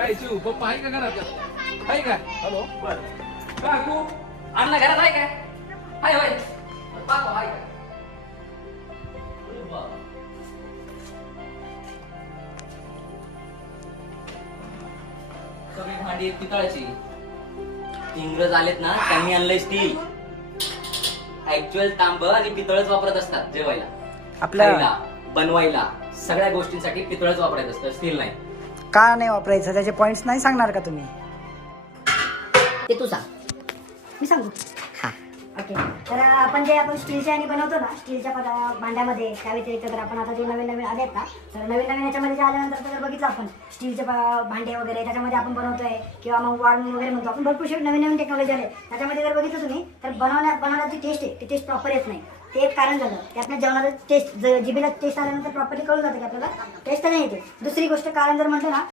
काय शिव पप्पा आहे का घरात? आहे का? हॅलो बर काकू अण्णा घरात आहे काय? हाय होय पाहतो हाय काय? सगळी भांडी आहेत पितळाची. इंग्रज आलेत ना त्यांनी आणलंय स्टील. ऍक्च्युअल तांब आणि पितळच वापरत असतात जेवायला, खायला, बनवायला, सगळ्या गोष्टींसाठी पितळच वापरायचं असतं, स्टील नाही. का नाही वापरायचं? त्याचे पॉइंट्स नाही सांगणार का तुम्ही? ते तू सांग. मी सांगू. हा. ओके. तर आपण जे आपण स्टीलच्या आणि बनवतो ना, स्टीलच्या भांड्यामध्ये त्या व्यतिरिक्त तर आपण आता जे नवीन नवीन आले आहेत ना, तर नवीन नवीन याच्यामध्ये जे आल्यानंतर जर बघितलं आपण स्टीलचे भांडे वगैरे त्याच्यामध्ये आपण बनवतोय किंवा मग वाळून वगैरे म्हणतो आपण, भरपूर नवीन नवीन टेक्नॉलॉजी आले. त्याच्यामध्ये जर बघितलं तुम्ही तर बनवण्याची टेस्ट आहे ती टेस्ट प्रॉपर येत नाही. ते एक कारण झालं. त्यातनं जेवणाचं टेस्ट जिभेला टेस्ट आल्यानंतर प्रॉपर्ली कळून जातं की आपल्याला टेस्ट नाही येते. दुसरी गोष्ट कारण जर म्हटलं ना